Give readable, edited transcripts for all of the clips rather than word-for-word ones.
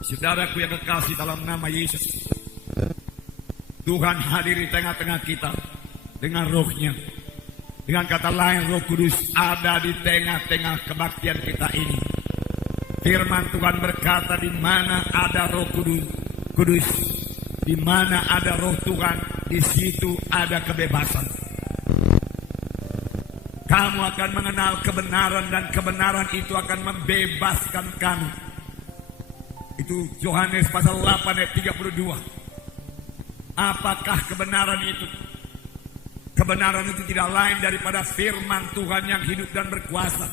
Saudaraku yang kekasih dalam nama Yesus, Tuhan hadir di tengah-tengah kita dengan rohnya. Dengan kata lain, Roh Kudus ada di tengah-tengah kebaktian kita ini. Firman Tuhan berkata, di mana ada Roh Kudus, di mana ada Roh Tuhan, di situ ada kebebasan. Kamu akan mengenal kebenaran dan kebenaran itu akan membebaskan kamu. Itu Yohanes pasal 8 ayat 32. Apakah kebenaran itu? Kebenaran itu tidak lain daripada firman Tuhan yang hidup dan berkuasa.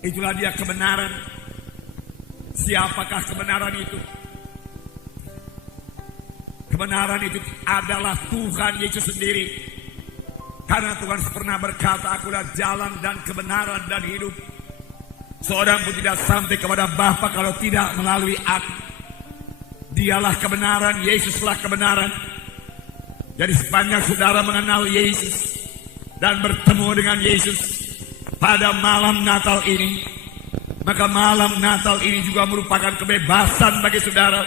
Itulah dia kebenaran. Siapakah kebenaran itu? Kebenaran itu adalah Tuhan Yesus sendiri. Karena Tuhan pernah berkata, akulah jalan dan kebenaran dan hidup. Seorang pun tidak sampai kepada Bapa kalau tidak melalui aku. Dialah kebenaran, Yesuslah kebenaran. Jadi sepanjang saudara mengenal Yesus dan bertemu dengan Yesus pada malam Natal ini, maka malam Natal ini juga merupakan kebebasan bagi saudara.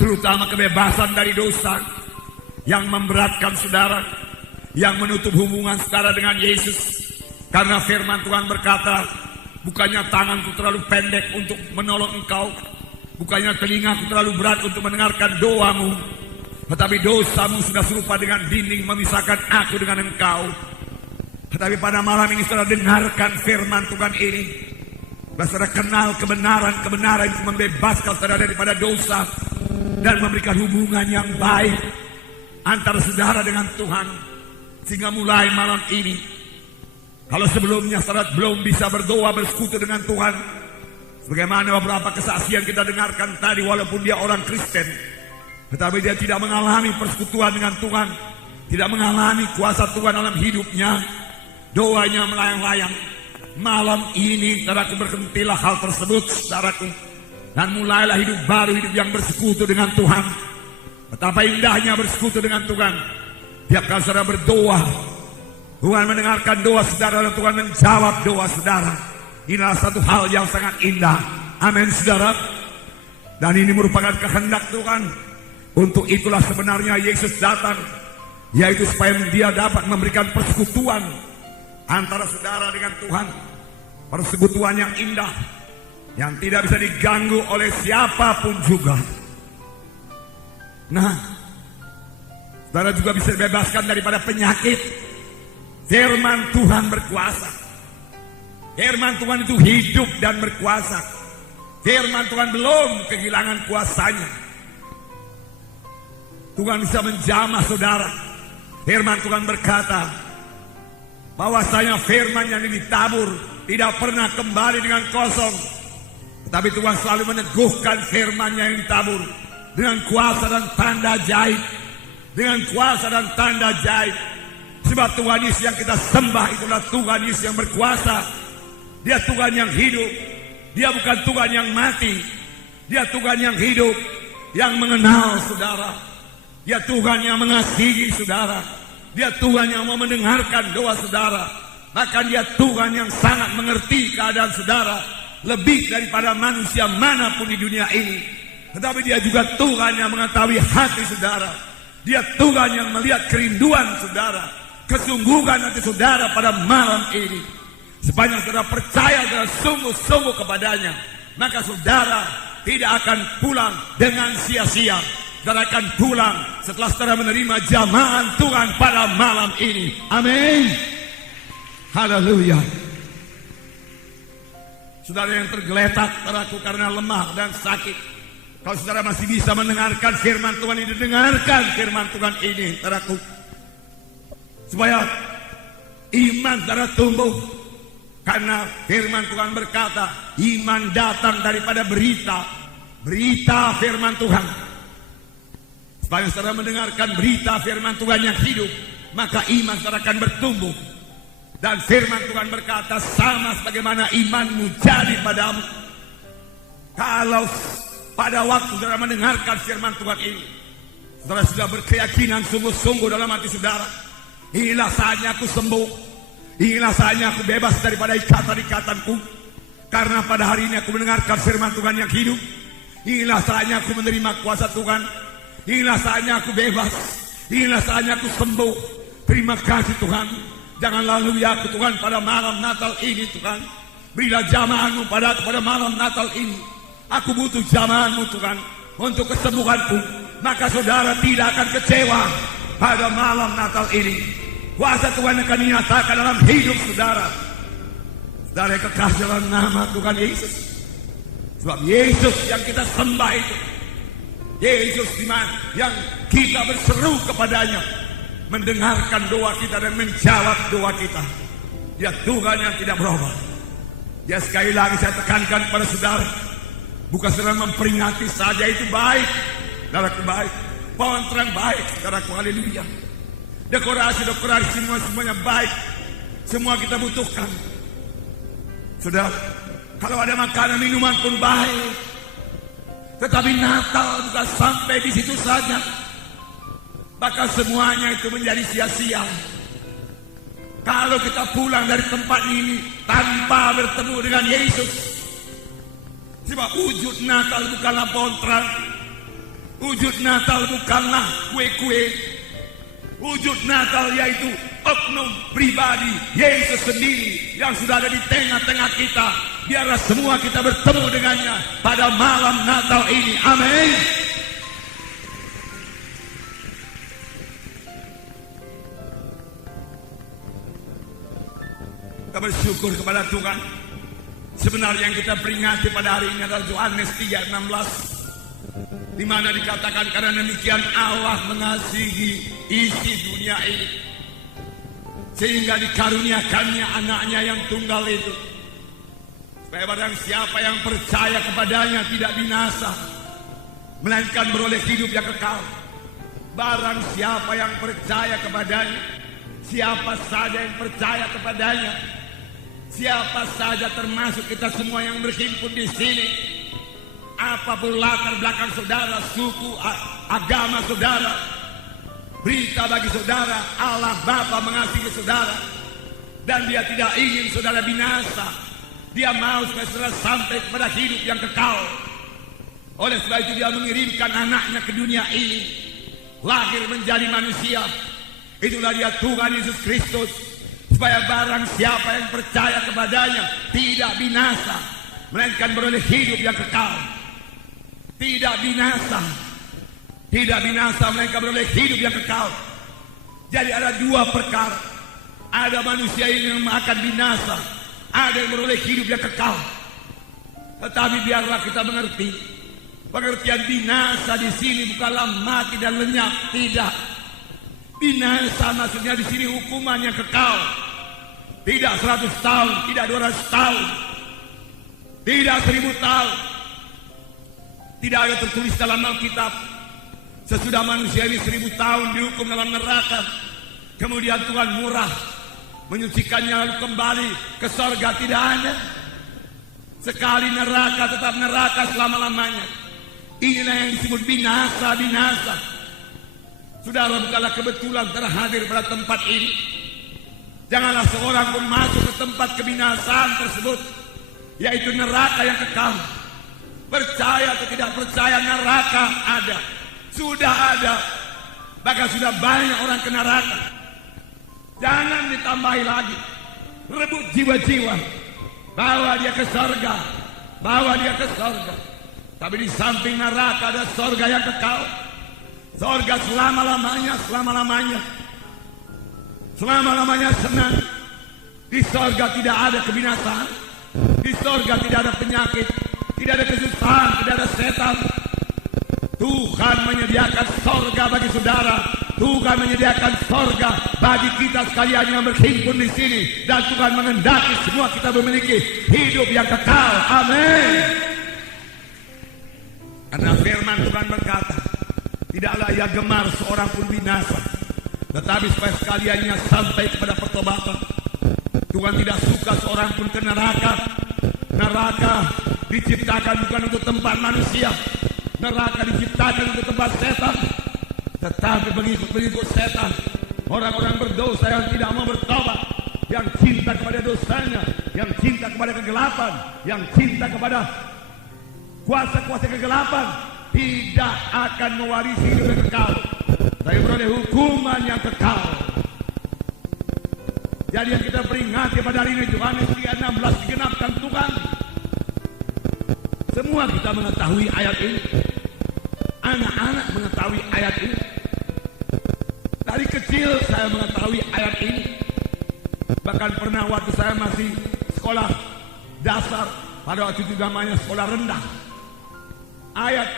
Terutama kebebasan dari dosa yang memberatkan saudara, yang menutup hubungan saudara dengan Yesus. Karena firman Tuhan berkata, bukannya tanganku terlalu pendek untuk menolong engkau, bukannya telingaku terlalu berat untuk mendengarkan doamu, tetapi dosamu sudah serupa dengan dinding memisahkan aku dengan engkau. Tetapi pada malam ini saudara dengarkan firman Tuhan ini. Saudara kenal kebenaran itu membebaskan saudara daripada dosa dan memberikan hubungan yang baik antara saudara dengan Tuhan. Sehingga mulai malam ini, kalau sebelumnya saudara belum bisa berdoa bersekutu dengan Tuhan, sebagaimana beberapa kesaksian kita dengarkan tadi, walaupun dia orang Kristen, tetapi dia tidak mengalami persekutuan dengan Tuhan, tidak mengalami kuasa Tuhan dalam hidupnya, doanya melayang-layang. Malam ini saudaraku, berhentilah hal tersebut saudaraku, dan mulailah hidup baru, hidup yang bersekutu dengan Tuhan. Betapa indahnya bersekutu dengan Tuhan. Tiap kali saudara berdoa, Tuhan mendengarkan doa saudara dan Tuhan menjawab doa saudara. Inilah satu hal yang sangat indah. Amin saudara. Dan ini merupakan kehendak Tuhan. Untuk itulah sebenarnya Yesus datang, yaitu supaya dia dapat memberikan persekutuan antara saudara dengan Tuhan. Persekutuan yang indah, yang tidak bisa diganggu oleh siapapun juga. Nah, saudara juga bisa dibebaskan daripada penyakit. Firman Tuhan berkuasa. Firman Tuhan itu hidup dan berkuasa. Firman Tuhan belum kehilangan kuasanya. Tuhan bisa menjamah saudara. Firman Tuhan berkata bahwasanya firman yang ditabur tidak pernah kembali dengan kosong, tetapi Tuhan selalu meneguhkan firman yang ditabur dengan kuasa dan tanda ajaib. Dengan kuasa dan tanda ajaib. Sebab Tuhan Yesus yang kita sembah itulah Tuhan Yesus yang berkuasa. Dia Tuhan yang hidup. Dia bukan Tuhan yang mati. Dia Tuhan yang hidup, yang mengenal saudara. Dia Tuhan yang mengasihi saudara. Dia Tuhan yang mau mendengarkan doa saudara. Bahkan dia Tuhan yang sangat mengerti keadaan saudara, lebih daripada manusia manapun di dunia ini. Tetapi dia juga Tuhan yang mengetahui hati saudara. Dia Tuhan yang melihat kerinduan saudara, kesungguhan hati saudara pada malam ini. Sepanjang saudara percaya dan sungguh-sungguh kepadanya, maka saudara tidak akan pulang dengan sia-sia. Saudara akan pulang setelah saudara menerima jamahan Tuhan pada malam ini. Amin. Haleluya. Saudara yang tergeletak saudaraku karena lemah dan sakit, kalau saudara masih bisa mendengarkan firman Tuhan ini, dengarkan firman Tuhan ini saudaraku, supaya iman saudara tumbuh. Karena firman Tuhan berkata, iman datang daripada berita firman Tuhan. Supaya saudara mendengarkan berita firman Tuhan yang hidup, maka iman saudara akan bertumbuh. Dan firman Tuhan berkata, sama sebagaimana imanmu jadi padamu. Kalau pada waktu saudara mendengarkan firman Tuhan ini, saudara sudah berkeyakinan sungguh-sungguh dalam hati saudara, inilah saatnya aku sembuh, inilah saatnya aku bebas daripada ikatan-ikatanku. Karena pada hari ini aku mendengarkan firman Tuhan yang hidup, Inilah saatnya aku menerima kuasa Tuhan. Inilah saatnya aku bebas. Inilah saatnya aku sembuh. Terima kasih Tuhan. Jangan lalu ya aku Tuhan pada malam Natal ini Tuhan. Berilah jamahanmu pada malam Natal ini. Aku butuh jamahanmu Tuhan untuk kesembuhanku. Maka saudara tidak akan kecewa pada malam Natal ini. Kuasa Tuhan akan dinyatakan dalam hidup saudara. Saudara kekasih dalam nama Tuhan Yesus. Sebab Yesus yang kita sembah itu, Yesus yang kita berseru kepadanya, mendengarkan doa kita dan menjawab doa kita. Dia Tuhan yang tidak berubah. Ya sekali lagi saya tekankan pada saudara, bukan sedang memperingati saja itu baik, saudaraku baik, pohon terang baik, saudaraku haleluya. Dekorasi semuanya baik, semua kita butuhkan. Saudara, kalau ada makanan minuman pun baik. Tetapi Natal bukan sampai di situ saja. Maka semuanya itu menjadi sia-sia. Kalau kita pulang dari tempat ini tanpa bertemu dengan Yesus. Sebab wujud Natal bukanlah pohon terang. Wujud Natal bukanlah kue-kue. Wujud Natal yaitu oknum pribadi Yesus sendiri yang sudah ada di tengah-tengah kita. Biarlah semua kita bertemu dengannya pada malam Natal ini. Amin. Kita bersyukur kepada Tuhan. Sebenarnya yang kita peringati pada hari ini adalah Yohanes 3:16. Di mana dikatakan karena demikian Allah mengasihi isi dunia ini sehingga dikaruniakannya anaknya yang tunggal itu supaya barang siapa yang percaya kepadanya tidak binasa melainkan beroleh hidup yang kekal. Barang siapa yang percaya kepadanya, siapa saja yang percaya kepadanya, siapa saja termasuk kita semua yang berhimpun di sini, apapun latar belakang saudara, suku, agama saudara, berita bagi saudara, Allah Bapa mengasihi saudara dan Dia tidak ingin saudara binasa. Dia mau supaya saudara sampai kepada hidup yang kekal. Oleh sebab itu Dia mengirimkan anaknya ke dunia ini, lahir menjadi manusia. Itulah Dia Tuhan Yesus Kristus, supaya barang siapa yang percaya kepadanya tidak binasa melainkan beroleh hidup yang kekal. Tidak binasa melainkan beroleh hidup yang kekal. Jadi ada dua perkara. Ada manusia yang akan binasa, ada yang beroleh hidup yang kekal. Tetapi biarlah kita mengerti, pengertian binasa di sini bukanlah mati dan lenyap, tidak. Binasa maksudnya di sini hukuman yang kekal. Tidak 100 tahun, tidak 200 tahun, tidak 1000 tahun. Tidak ada tertulis dalam Alkitab sesudah manusia ini 1000 tahun dihukum dalam neraka, kemudian Tuhan murah menyucikannya lalu kembali ke sorga. Tidak ada. Sekali neraka tetap neraka selama-lamanya. Inilah yang disebut binasa. Saudara, bukanlah kebetulan terhadir pada tempat ini. Janganlah seorang pun masuk ke tempat kebinasaan tersebut, yaitu neraka yang kekal. Percaya atau tidak percaya, neraka ada. Sudah ada. Bahkan sudah banyak orang ke neraka. Jangan ditambahi lagi. Rebut jiwa-jiwa. Bawa dia ke surga. Tapi di samping neraka ada surga yang kekal. Surga selama-lamanya. Selama-lamanya senang. Di surga tidak ada kebinasaan. Di surga tidak ada penyakit, tidak ada kesusahan, tidak ada setan. Tuhan menyediakan surga bagi saudara. Tuhan menyediakan surga bagi kita sekalian yang berhimpun di sini. Dan Tuhan menghendaki semua kita memiliki hidup yang kekal. Amin. Karena firman Tuhan berkata, tidaklah Ia gemar seorang pun binasa, tetapi supaya sekaliannya sampai kepada pertobatan. Tuhan tidak suka seorang pun ke neraka. Neraka diciptakan bukan untuk tempat manusia. Neraka diciptakan untuk tempat setan. Tetapi pengikut-pengikut setan, orang-orang berdosa yang tidak mau bertobat, yang cinta kepada dosanya, yang cinta kepada kegelapan, yang cinta kepada kuasa-kuasa kegelapan tidak akan mewarisi hidup yang kekal, tapi beroleh hukuman yang kekal. Jadi yang kita peringati pada hari ini, Yohanes 3:16 digenapkan Tuhan. Semua kita mengetahui ayat ini. Anak-anak mengetahui ayat ini. Dari kecil saya mengetahui ayat ini. Bahkan pernah waktu saya masih sekolah dasar, pada waktu itu namanya sekolah rendah, ayat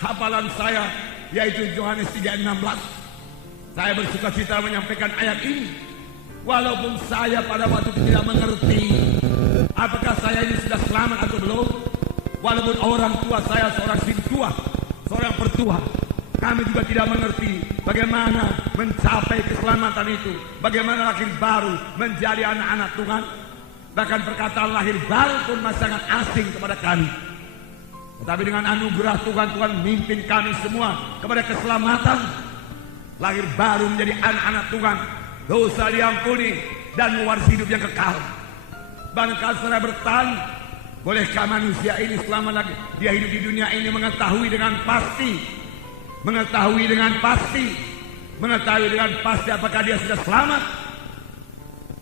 hafalan saya yaitu Yohanes 3:16. Saya bersuka cita menyampaikan ayat ini, walaupun saya pada waktu itu tidak mengerti apakah saya ini sudah selamat atau belum. Walaupun orang tua saya seorang sintua, seorang pertua, kami juga tidak mengerti bagaimana mencapai keselamatan itu, bagaimana lahir baru menjadi anak-anak Tuhan. Bahkan perkataan lahir baru pun masih sangat asing kepada kami. Tetapi dengan anugerah Tuhan, Tuhan memimpin kami semua kepada keselamatan, lahir baru menjadi anak-anak Tuhan, dosa diampuni dan mewarisi hidup yang kekal. Bahkan saya bertanya, bolehkah manusia ini selama lagi dia hidup di dunia ini mengetahui dengan pasti apakah dia sudah selamat?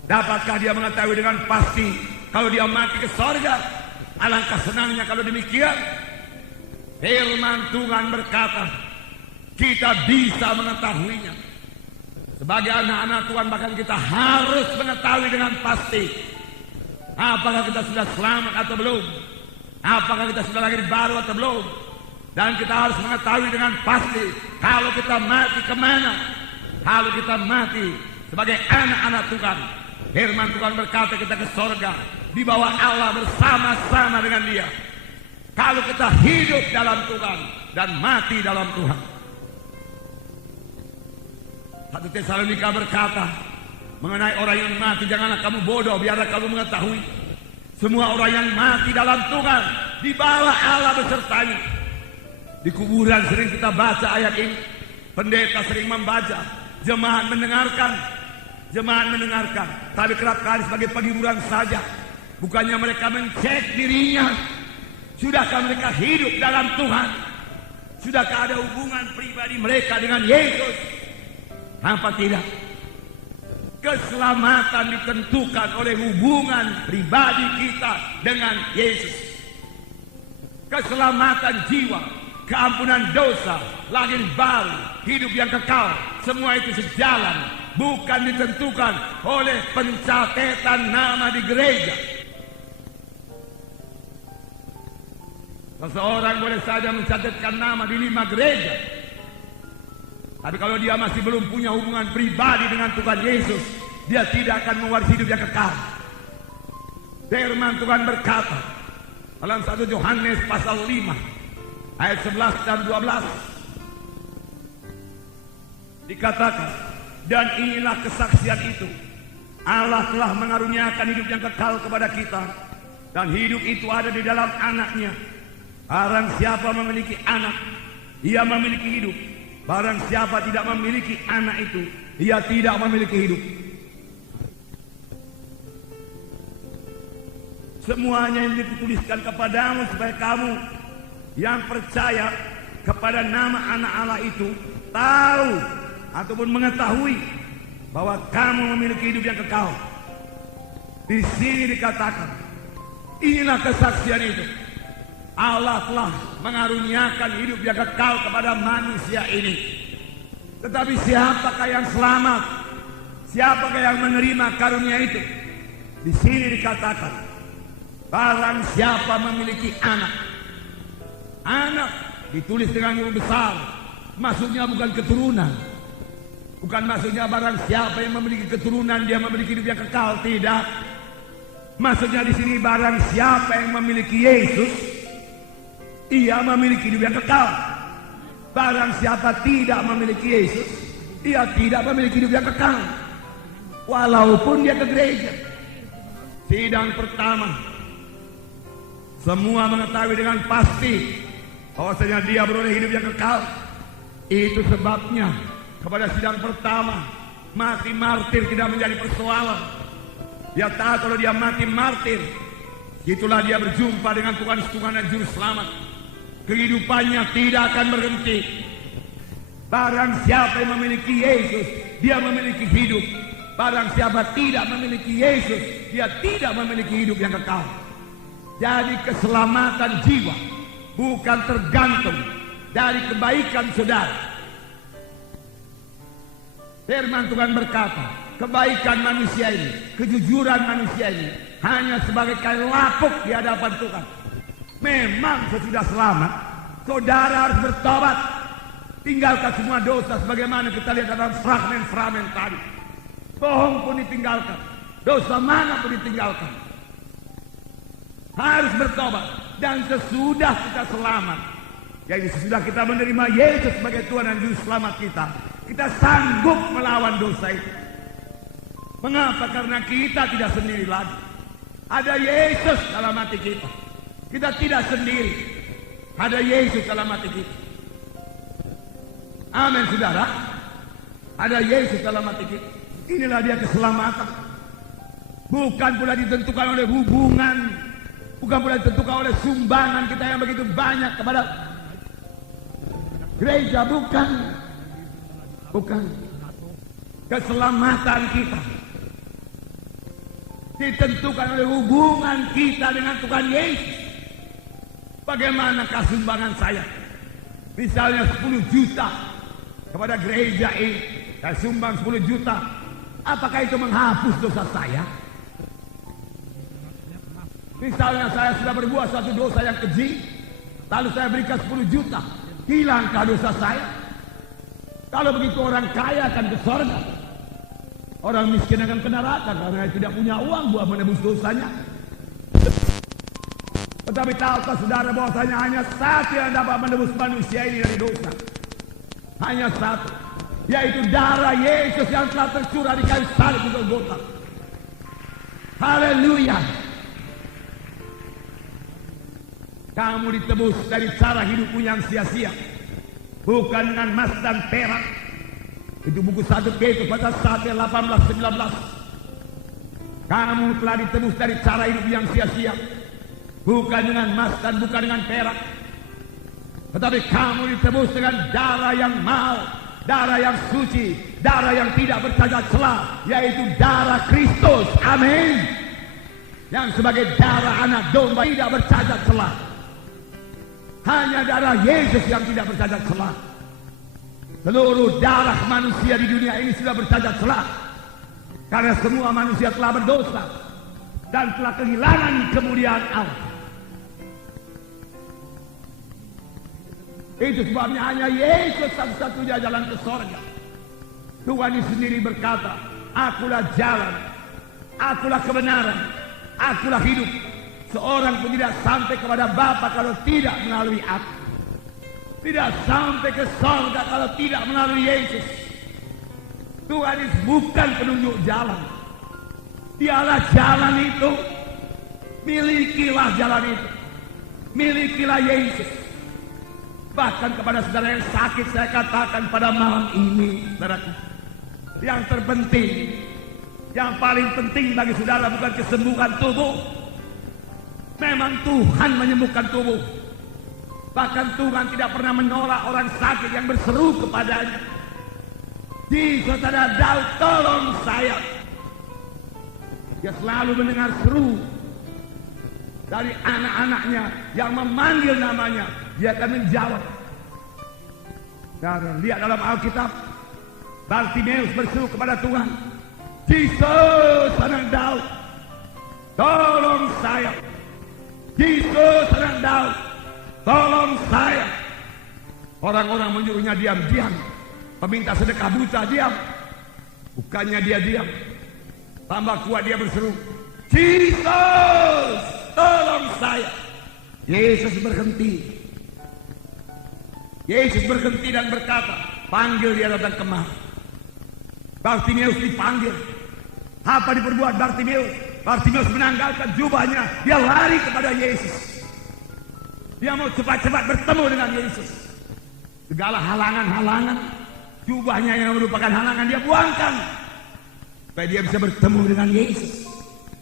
Dapatkah dia mengetahui dengan pasti kalau dia mati ke sorga? Alangkah senangnya kalau demikian. Firman Tuhan berkata, kita bisa mengetahuinya. Sebagai anak-anak Tuhan, bahkan kita harus mengetahui dengan pasti apakah kita sudah selamat atau belum, apakah kita sudah lahir baru atau belum. Dan kita harus mengetahui dengan pasti kalau kita mati kemana. Kalau kita mati sebagai anak-anak Tuhan, firman Tuhan berkata kita ke sorga, di bawah Allah bersama-sama dengan Dia. Kalau kita hidup dalam Tuhan dan mati dalam Tuhan. 1 Tesalonika berkata mengenai orang yang mati, janganlah kamu bodoh, biarlah kamu mengetahui semua orang yang mati dalam Tuhan di bawah Allah besertanya. Di kuburan sering kita baca ayat ini, pendeta sering membaca, jemaat mendengarkan, tapi kerap kali sebagai penghiburan saja. Bukannya mereka mencek dirinya, sudahkah mereka hidup dalam Tuhan? Sudahkah ada hubungan pribadi mereka dengan Yesus? Apa tidak? Keselamatan ditentukan oleh hubungan pribadi kita dengan Yesus. Keselamatan jiwa, keampunan dosa, lahir baru, hidup yang kekal, semua itu sejalan, bukan ditentukan oleh pencatatan nama di gereja. Seseorang boleh saja mencatatkan nama di 5 gereja, tapi kalau dia masih belum punya hubungan pribadi dengan Tuhan Yesus, dia tidak akan mewarisi hidup yang kekal. Firman Tuhan berkata dalam 1 Yohanes pasal 5 ayat 11 dan 12, dikatakan, dan inilah kesaksian itu, Allah telah mengaruniakan hidup yang kekal kepada kita, dan hidup itu ada di dalam Anaknya. Barang siapa memiliki anak, ia memiliki hidup. Barang siapa tidak memiliki anak itu, ia tidak memiliki hidup. Semuanya yang dituliskan kepadamu supaya kamu yang percaya kepada nama anak Allah itu tahu ataupun mengetahui bahwa kamu memiliki hidup yang kekal. Di sini dikatakan, inilah kesaksian itu, Allah telah mengaruniakan hidup yang kekal kepada manusia ini. Tetapi siapakah yang selamat? Siapakah yang menerima karunia itu? Di sini dikatakan, barang siapa memiliki anak. Anak ditulis dengan huruf besar, maksudnya bukan keturunan. Bukan maksudnya barang siapa yang memiliki keturunan dia memiliki hidup yang kekal, tidak. Maksudnya di sini barang siapa yang memiliki Yesus, ia memiliki hidup yang kekal. Barang siapa tidak memiliki Yesus, ia tidak memiliki hidup yang kekal, walaupun dia ke gereja. Sidang pertama, semua mengetahui dengan pasti bahwasanya dia beroleh hidup yang kekal. Itu sebabnya kepada sidang pertama, mati martir tidak menjadi persoalan. Dia tahu kalau dia mati martir, itulah dia berjumpa dengan Tuhan dan Juru Selamat. kehidupannya tidak akan berhenti. Barang siapa yang memiliki Yesus, dia memiliki hidup. Barang siapa tidak memiliki Yesus, dia tidak memiliki hidup yang kekal. Jadi keselamatan jiwa bukan tergantung dari kebaikan saudara. Firman Tuhan berkata, kebaikan manusia ini, kejujuran manusia ini hanya sebagai kain lapuk di hadapan Tuhan. Memang sesudah selamat, saudara harus bertobat, tinggalkan semua dosa sebagaimana kita lihat dalam fragmen-fragmen tadi. Bohong pun ditinggalkan, dosa mana pun ditinggalkan. Harus bertobat. Dan sesudah kita selamat, yaitu sesudah kita menerima Yesus sebagai Tuhan dan Juru Selamat kita sanggup melawan dosa itu. Mengapa? Karena kita tidak sendiri lagi. Ada Yesus dalam hati kita. Kita tidak sendiri. Ada Yesus dalam hati kita. Amin, saudara. Ada Yesus dalam hati kita. Inilah dia keselamatan. Bukan pula ditentukan oleh hubungan, bukan pula ditentukan oleh sumbangan kita yang begitu banyak kepada gereja. Bukan. Keselamatan kita ditentukan oleh hubungan kita dengan Tuhan Yesus. Bagaimanakah sumbangan saya? Misalnya 10 juta kepada gereja ini, saya sumbang 10 juta. Apakah itu menghapus dosa saya? Misalnya saya sudah berbuat suatu dosa yang keji, lalu saya berikan 10 juta, hilangkah dosa saya? Kalau begitu orang kaya akan ke surga, orang miskin akan ke neraka karena tidak punya uang buat menebus dosanya. Tetapi tahukah saudara bahwasanya hanya satu yang dapat menebus manusia ini dari dosa? Hanya satu, yaitu darah Yesus yang telah tercurah di kayu salib di Golgota. Haleluya. Kamu ditebus dari cara hidupmu yang sia-sia, bukan dengan emas dan perak. Itu buku 1 Petrus pasal 1 ayat 18-19. Kamu telah ditebus dari cara hidup yang sia-sia, bukan dengan emas dan bukan dengan perak, tetapi kamu ditebus dengan darah yang mahal, darah yang suci, darah yang tidak bercacat celah, yaitu darah Kristus. Amin. Yang sebagai darah anak domba tidak bercacat celah. Hanya darah Yesus yang tidak bercacat celah. Seluruh darah manusia di dunia ini sudah bercacat celah, karena semua manusia telah berdosa dan telah kehilangan kemuliaan Allah. Itu sebabnya hanya Yesus satu-satunya jalan ke sorga. Tuhan sendiri berkata, akulah jalan, akulah kebenaran, akulah hidup. Seorang pun tidak sampai kepada Bapa kalau tidak melalui aku. Tidak sampai ke sorga kalau tidak melalui Yesus. Tuhan bukan penunjuk jalan. Dialah jalan itu. Milikilah jalan itu. Milikilah Yesus. Bahkan kepada saudara yang sakit saya katakan pada malam ini, saudaraku, yang terpenting, yang paling penting bagi saudara bukan kesembuhan tubuh. Memang Tuhan menyembuhkan tubuh. Bahkan Tuhan tidak pernah menolak orang sakit yang berseru kepadanya. Jika saudara Daud, tolong saya. Dia selalu mendengar seru dari anak-anaknya yang memanggil namanya. Dia akan menjawab. Dan lihat dalam Alkitab, Bartimeus berseru kepada Tuhan, Yesus anak Daud, tolong saya. Yesus anak Daud, tolong saya. Orang-orang menyuruhnya diam-diam. Peminta sedekah buta diam. Bukannya dia diam, tambah kuat dia berseru, Yesus tolong saya. Yesus berhenti. Yesus berhenti dan berkata, panggil dia datang kemari. Bartimeus dipanggil. Apa diperbuat Bartimeus? Bartimeus menanggalkan jubahnya. Dia lari kepada Yesus. Dia mau cepat-cepat bertemu dengan Yesus. Segala halangan-halangan, jubahnya yang merupakan halangan dia buangkan, supaya dia bisa bertemu dengan Yesus.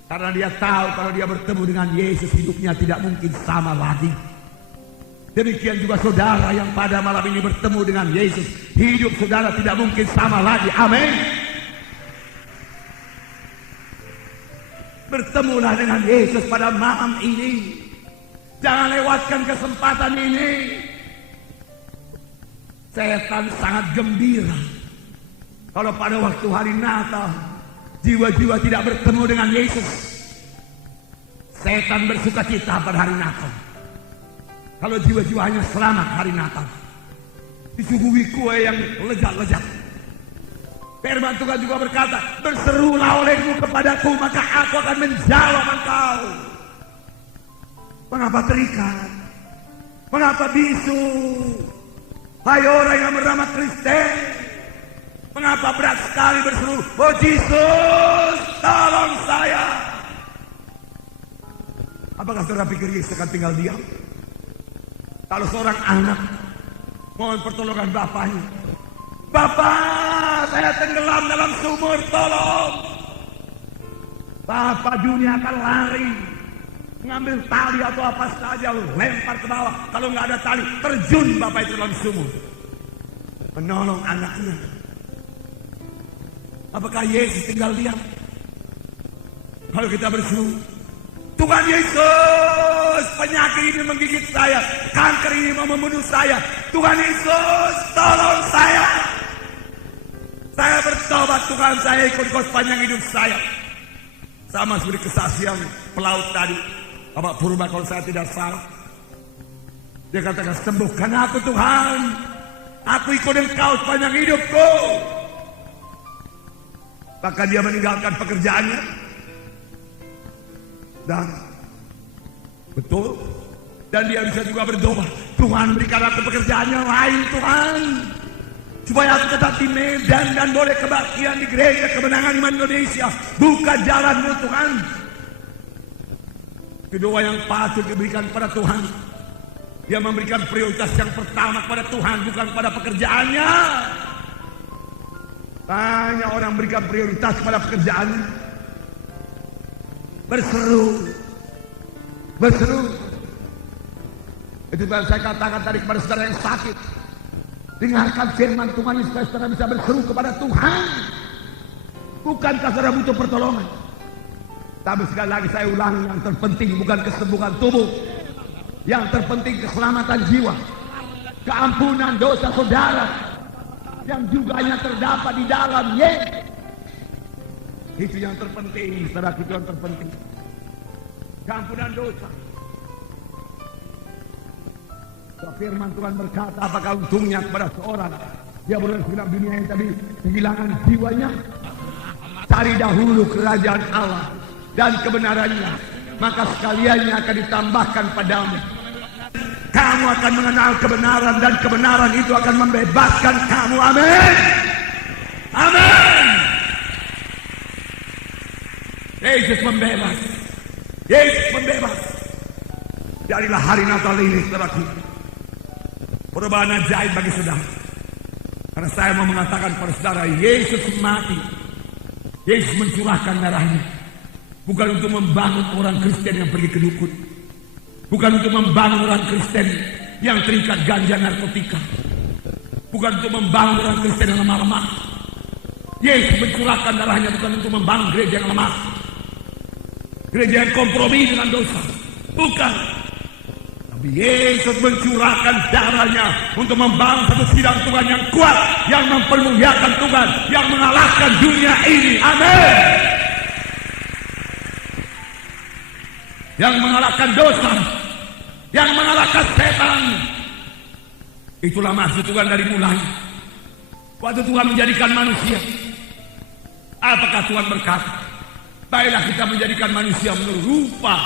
Karena dia tahu kalau dia bertemu dengan Yesus, hidupnya tidak mungkin sama lagi. Demikian juga saudara yang pada malam ini bertemu dengan Yesus. Hidup saudara tidak mungkin sama lagi. Amin. Bertemulah dengan Yesus pada malam ini. Jangan lewatkan kesempatan ini. Setan sangat gembira kalau pada waktu hari Natal jiwa-jiwa tidak bertemu dengan Yesus. Setan bersuka cita pada hari Natal kalau jiwa-jiwa hanya selamat hari Natal, disuguhi kue yang lezat-lezat. Firman Tuhan juga berkata, berserulah olehmu kepadaku, maka aku akan menjawab engkau. Mengapa terikat? Mengapa bisu? Hai orang yang bernama Kristen, mengapa berat sekali berseru, oh Yesus, tolong saya. Apakah saudara pikir Yesus akan tinggal diam? Kalau seorang anak mohon pertolongan bapaknya, Bapak, saya tenggelam dalam sumur, tolong. Bapak dunia akan lari, mengambil tali atau apa saja, lempar ke bawah. Kalau nggak ada tali, terjun bapak itu dalam sumur, menolong anaknya. Apakah Yesus tinggal diam? Kalau kita berseru, Tuhan Yesus, penyakit ini menggigit saya, kanker ini mau membunuh saya, Tuhan Yesus, tolong saya. Saya bertobat Tuhan, saya ikut Kau sepanjang hidup saya. Sama seperti kesaksian pelaut tadi, Bapak Purba kalau saya tidak salah. Dia katakan, sembuhkan aku Tuhan, aku ikut Engkau sepanjang hidupku. Maka dia meninggalkan pekerjaannya. Dan betul, dan dia bisa juga berdoa, Tuhan berikan aku pekerjaan yang lain Tuhan, supaya aku tetap di Medan dan boleh kebaktian di Gereja Kemenangan Iman Indonesia. Buka jalanmu Tuhan. Kedua yang patut diberikan pada Tuhan, dia memberikan prioritas yang pertama kepada Tuhan, bukan pada pekerjaannya. Banyak orang berikan prioritas pada pekerjaannya. Berseru. Itu yang saya katakan tadi kepada saudara yang sakit. Dengarkan firman Tuhan ini supaya saudara bisa berseru kepada Tuhan. Bukankah saudara butuh pertolongan? Tapi sekali lagi saya ulangi, yang terpenting bukan kesembuhan tubuh, yang terpenting keselamatan jiwa, keampunan dosa saudara, yang juga hanya terdapat di dalam Yesus. Itu yang terpenting, saudara, itu yang terpenting. Keampunan dosa. Firman Tuhan berkata, apakah untungnya kepada seorang dia berada dalam dunia yang tadi kehilangan jiwanya? Cari dahulu kerajaan Allah dan kebenarannya, maka sekaliannya akan ditambahkan padamu. Kamu akan mengenal kebenaran dan kebenaran itu akan membebaskan kamu. Amin. Amin. Yesus membebas. Yesus membebas. Jadilah hari Natal ini, saudaraku, perubahan ajaib bagi saudara. Karena saya mau mengatakan pada saudara, Yesus mati. Yesus mencurahkan darahnya. Bukan untuk membangun orang Kristen yang pergi ke dukun. Bukan untuk membangun orang Kristen yang terikat ganja narkotika. Bukan untuk membangun orang Kristen yang lemah-lemah. Yesus mencurahkan darahnya bukan untuk membangun gereja yang lemah, gereja yang kompromi dengan dosa. Bukan. Tapi Yesus mencurahkan darahnya untuk membangun satu sidang Tuhan yang kuat, yang mempermuliakan Tuhan, yang mengalahkan dunia ini. Amin. Yang mengalahkan dosa, yang mengalahkan setan. Itulah maksud Tuhan dari mulai. Waktu Tuhan menjadikan manusia, apakah Tuhan berkata, baiklah kita menjadikan manusia menurut rupa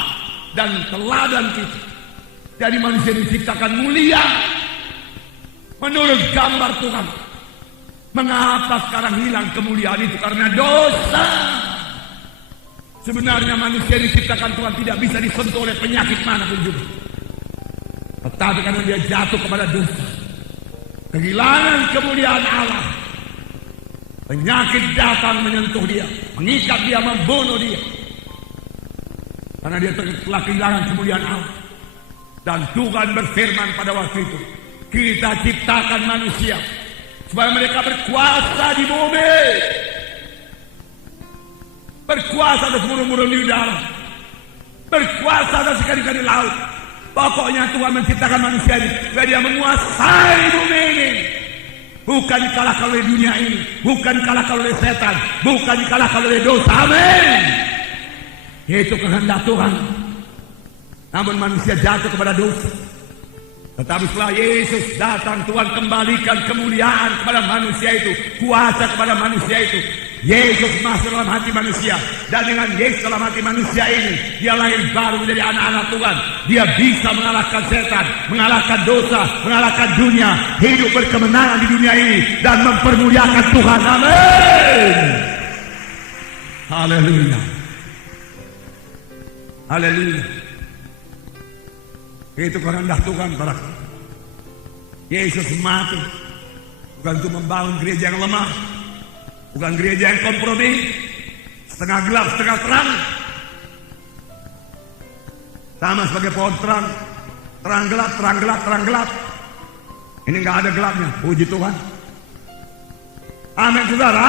dan teladan kita. Jadi manusia diciptakan mulia menurut gambar Tuhan. Mengapa sekarang hilang kemuliaan itu? Karena dosa. Sebenarnya manusia diciptakan Tuhan tidak bisa disentuh oleh penyakit manapun juga. Tetapi karena dia jatuh kepada dosa, kehilangan kemuliaan Allah, penyakit datang menyentuh dia, mengikat dia, membunuh dia. Karena dia telah kehilangan kemuliaan Allah. Dan Tuhan berfirman pada waktu itu, kita ciptakan manusia supaya mereka berkuasa di bumi, berkuasa atas burung-burung di udara, berkuasa atas ikan-ikan di laut. Pokoknya Tuhan menciptakan manusia ini supaya dia menguasai bumi ini. Bukan dikalahkan oleh dunia ini, bukan dikalahkan oleh setan, bukan dikalahkan oleh dosa. Amin. Itu kehendak Tuhan. Namun manusia jatuh kepada dosa. Tetapi setelah Yesus datang, Tuhan kembalikan kemuliaan kepada manusia itu, kuasa kepada manusia itu. Yesus masuk dalam hati manusia, dan dengan Yesus dalam hati manusia ini, dia lahir baru menjadi anak-anak Tuhan. Dia bisa mengalahkan setan, mengalahkan dosa, mengalahkan dunia, hidup berkemenangan di dunia ini, dan mempermuliakan Tuhan. Amin. Haleluya. Haleluya. Itu kehendak Tuhan, para Yesus mati bukan untuk membangun gereja yang lemah, bukan gereja yang kompromi, setengah gelap, setengah terang. Sama sebagai pohon terang, terang gelap, terang gelap, terang gelap. Ini nggak ada gelapnya, puji Tuhan. Amin, saudara.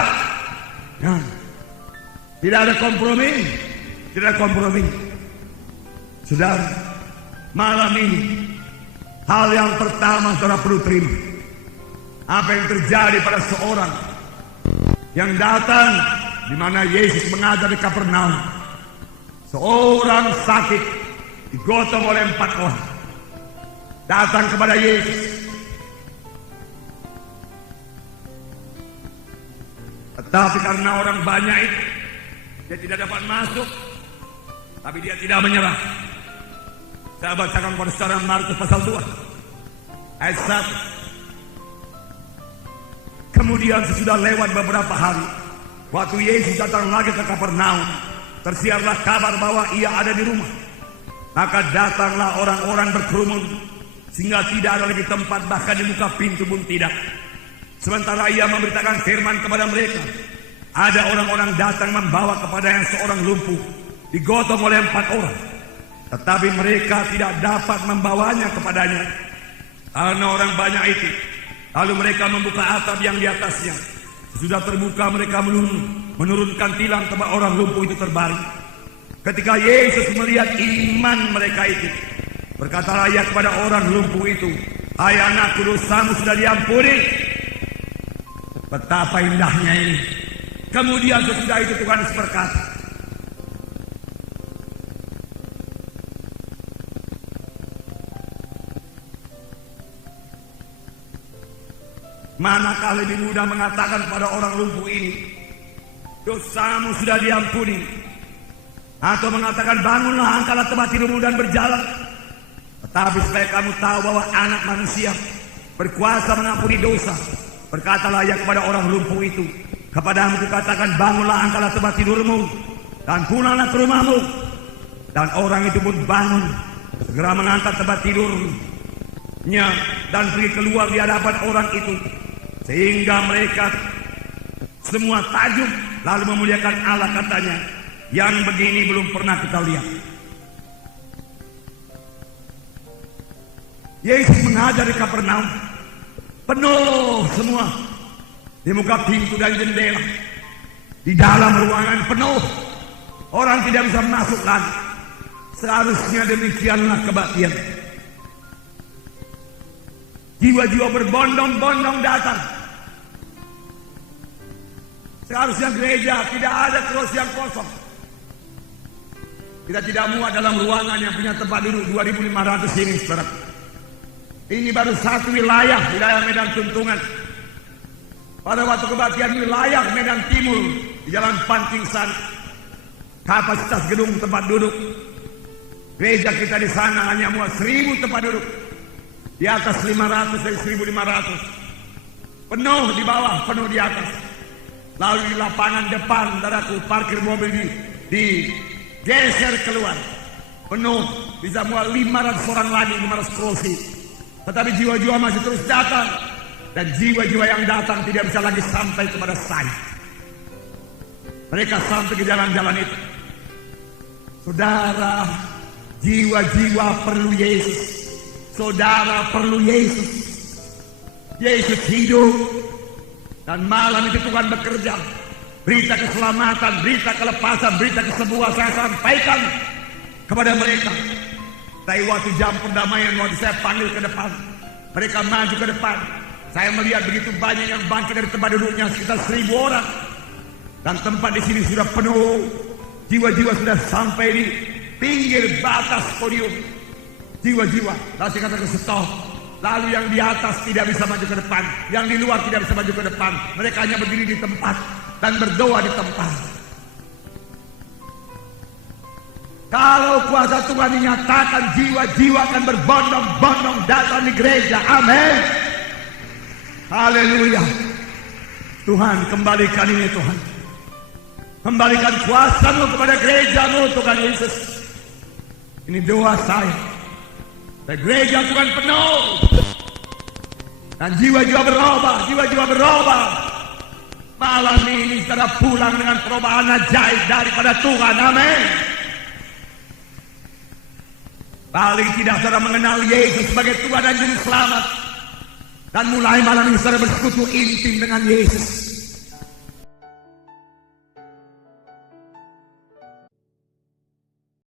Ya. Tidak ada kompromi, tidak ada kompromi. Saudara, malam ini hal yang pertama saudara perlu terima, apa yang terjadi pada seorang yang datang di mana Yesus mengajar di Kapernaum. Seorang sakit digotong oleh 4 orang datang kepada Yesus, tetapi karena orang banyak itu dia tidak dapat masuk, tapi dia tidak menyerah. Saya bacakan pada saudara Markus pasal 2 ayat 1. Kemudian sesudah lewat beberapa hari, waktu Yesus datang lagi ke Kapernaum, tersiarlah kabar bahwa ia ada di rumah. Maka datanglah orang-orang berkerumun, sehingga tidak ada lagi tempat, bahkan di muka pintu pun tidak. Sementara ia memberitakan firman kepada mereka, ada orang-orang datang membawa kepada yang seorang lumpuh, digotong oleh 4 orang. Tetapi mereka tidak dapat membawanya kepadanya karena orang banyak itu. Lalu mereka membuka atap yang di atasnya. Sudah terbuka, mereka menurunkan tilam tempat orang lumpuh itu terbaring. Ketika Yesus melihat iman mereka itu, berkatalah ia kepada orang lumpuh itu, hai anakku, dosamu sudah diampuni. Betapa indahnya ini. Kemudian sesudah itu Tuhan berkata, manakah lebih mudah mengatakan kepada orang lumpuh ini, dosamu sudah diampuni, atau mengatakan bangunlah, angkatlah tempat tidurmu dan berjalan. Tetapi supaya kamu tahu bahwa Anak Manusia berkuasa mengampuni dosa, berkatalah ia kepada orang lumpuh itu, kepadamu kukatakan, bangunlah, angkatlah tempat tidurmu dan pulanglah ke rumahmu. Dan orang itu pun bangun, segera mengangkat tempat tidurnya dan pergi keluar di hadapan orang itu, sehingga mereka semua takjub, lalu memuliakan Allah, katanya, yang begini belum pernah kita lihat. Yesus mengajar di Kapernaum, penuh semua, di muka pintu dan jendela, di dalam ruangan penuh, orang tidak bisa masuk lagi. Seharusnya demikianlah kebaktian. Jiwa-jiwa berbondong-bondong datang. Seharusnya gereja tidak ada kursi yang kosong. Kita tidak muat dalam ruangan yang punya tempat duduk 2.500 ini, saudara. Ini baru satu wilayah Medan Tuntungan. Pada waktu kebaktian wilayah Medan Timur, di Jalan Pancingsan, kapasitas gedung tempat duduk gereja kita di sana hanya muat 1.000 tempat duduk. Di atas 500 dari 1.500. Penuh di bawah, penuh di atas. Lalu di lapangan depan, saudaraku, parkir mobil digeser keluar. Penuh, bisa muat 500 orang lagi, 500 kursi. Tetapi jiwa-jiwa masih terus datang. Dan jiwa-jiwa yang datang tidak bisa lagi sampai kepada saya. Mereka sampai ke jalan-jalan itu. Saudara, jiwa-jiwa perlu Yesus. Saudara perlu Yesus. Yesus hidup. Dan malam itu Tuhan bekerja. Berita keselamatan, berita kelepasan, berita kesembuhan saya sampaikan kepada mereka. Tapi waktu jam perdamaian, waktu saya panggil ke depan, mereka maju ke depan. Saya melihat begitu banyak yang bangkit dari tempat duduknya, sekitar 1.000 orang. Dan tempat di sini sudah penuh. Jiwa-jiwa sudah sampai di pinggir batas podium. Jiwa-jiwa. Lalu saya katakan stop. Lalu yang di atas tidak bisa maju ke depan, yang di luar tidak bisa maju ke depan. Mereka hanya berdiri di tempat dan berdoa di tempat. Kalau kuasa Tuhan dinyatakan, jiwa-jiwa akan berbondong-bondong datang di gereja. Amin. Haleluya. Tuhan, kembalikan ini Tuhan. Kembalikan kuasa-Mu kepada gereja-Mu Tuhan Yesus. Ini doa saya. Dan gereja Tuhan penuh. Dan jiwa-jiwa berubah, jiwa-jiwa berubah. Malam ini saudara pulang dengan perubahan ajaib daripada Tuhan. Amin. Paling tidak saudara mengenal Yesus sebagai Tuhan dan Juru Selamat. Dan mulai malam ini saudara bersekutu intim dengan Yesus.